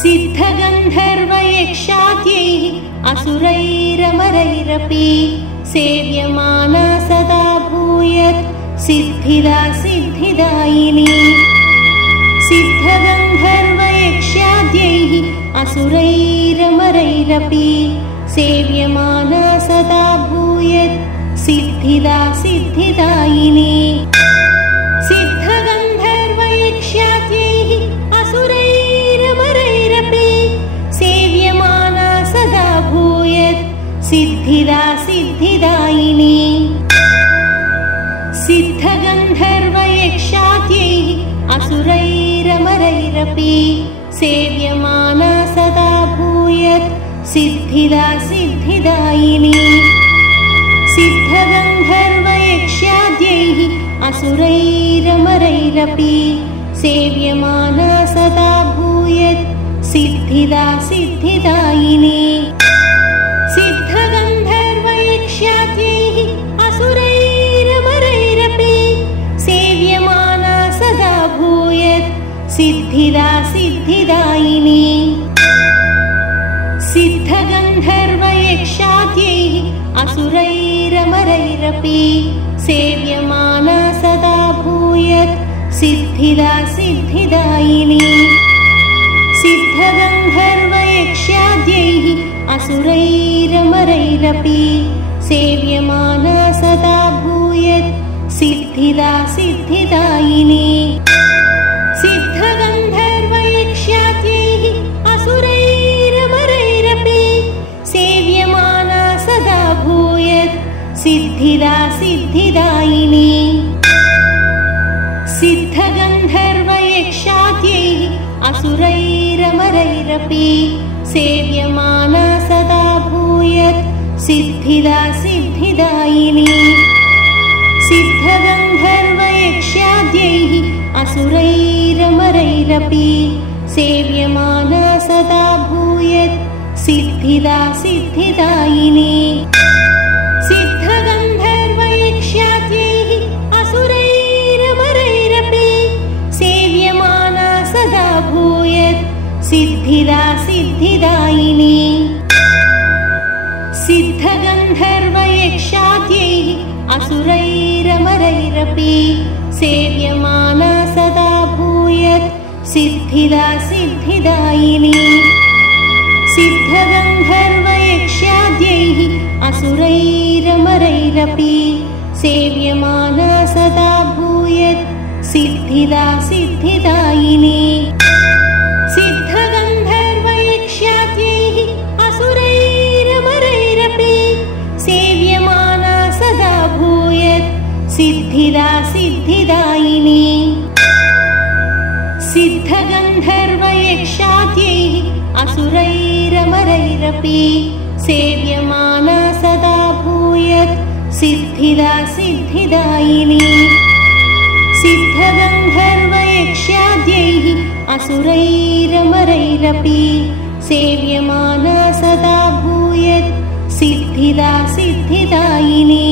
सिद्धगन्धर्वयक्षाद्यैः असुरैरमरैरपि सेव्यमाना सदा भूयत् सिद्धिदा सिद्धिदायिनी। सिद्धगन्धर्वयक्षाद्यैः असुरैरमरैरपि सेव्यमाना सदा भूयत् सिद्धिदा सिद्धिदायिनी। सिद्धगन्धर्वयक्षाद्यैः असुरैरमरैरपि सेव्यमाना सदा भूयत् सिद्धिदा सिद्धिदायिनी। सिद्धगन्धर्वयक्षाद्यैः असुरैरमरैरपि सेव्यमाना सदा भूयत् सिद्धिदा सिद्धिदायिनी। सिद्धगन्धर्वयक्षाद्यैः असुरैरमरैरपि सेव्यमाना सदा भूयत् सिद्धिदा सिद्धिदायिनी। सिद्धगन्धर्वयक्षाद्यैः असुरैरमरैरपि सेव्यमाना सदा भूयत् सिद्धिदा सिद्धिदायिनी। सिद्धगन्धर्वयक्षाद्यैः असुरैरमरैरपि सेव्यमाना सदा भूयत् सिद्धिदा सिद्धिदायिनी। सिद्धगन्धर्वयक्षाद्यैः असुरैरमरैरपि सेव्यमाना सदा भूयत् सिद्धिदा सिद्धिदायिनी। सिद्धगन्धर्वयक्षाद्यैः असुरैरमरैरपि सेव्यमाना सदा भूयत् सिद्धिदा सिद्धिदायिनी। सिद्धगन्धर्वयक्षाद्यैः असुरैरमरैरपि सेव्यमाना सदा भूयत् सिद्धिदा सिद्धिदायिनी। सिद्धगन्धर्वयक्षाद्यैः असुरैरमरैरपि सेव्यमाना सदा भूयत् सिद्धिदा सिद्धिदायिनी। सिद्धगन्धर्वयक्षाद्यैः असुरैरमरैरपि सेव्यमाना सदा भूयत् सिद्धिदा सिद्धिदायिनी। सिद्धगन्धर्वयक्षाद्यैः असुरैरमरैरपि सेव्यमाना सदा भूयत् सिद्धिदा सिद्धिदायिनी। सिद्धगन्धर्वयक्षाद्यैः असुरैरमरैरपि सेव्यमाना सदा भूयत् सिद्धिदा सिद्धिदायिनी। सिद्धगन्धर्वयक्षाद्यैः असुरैरमरैरपि सेव्यमाना सदा भूयत् सिद्धिदा सिद्धिदायिनी। सिद्धगन्धर्वयक्षाद्यैः असुरैरमरैरपि सेव्यमाना सदा भूयत् सिद्धिदा सिद्धिदायिनी। सिद्धगन्धर्वयक्षाद्यैः असुरैरमरैरपि सेव्यमाना सदा भूयत् सिद्धिदा सिद्धिदायिनी।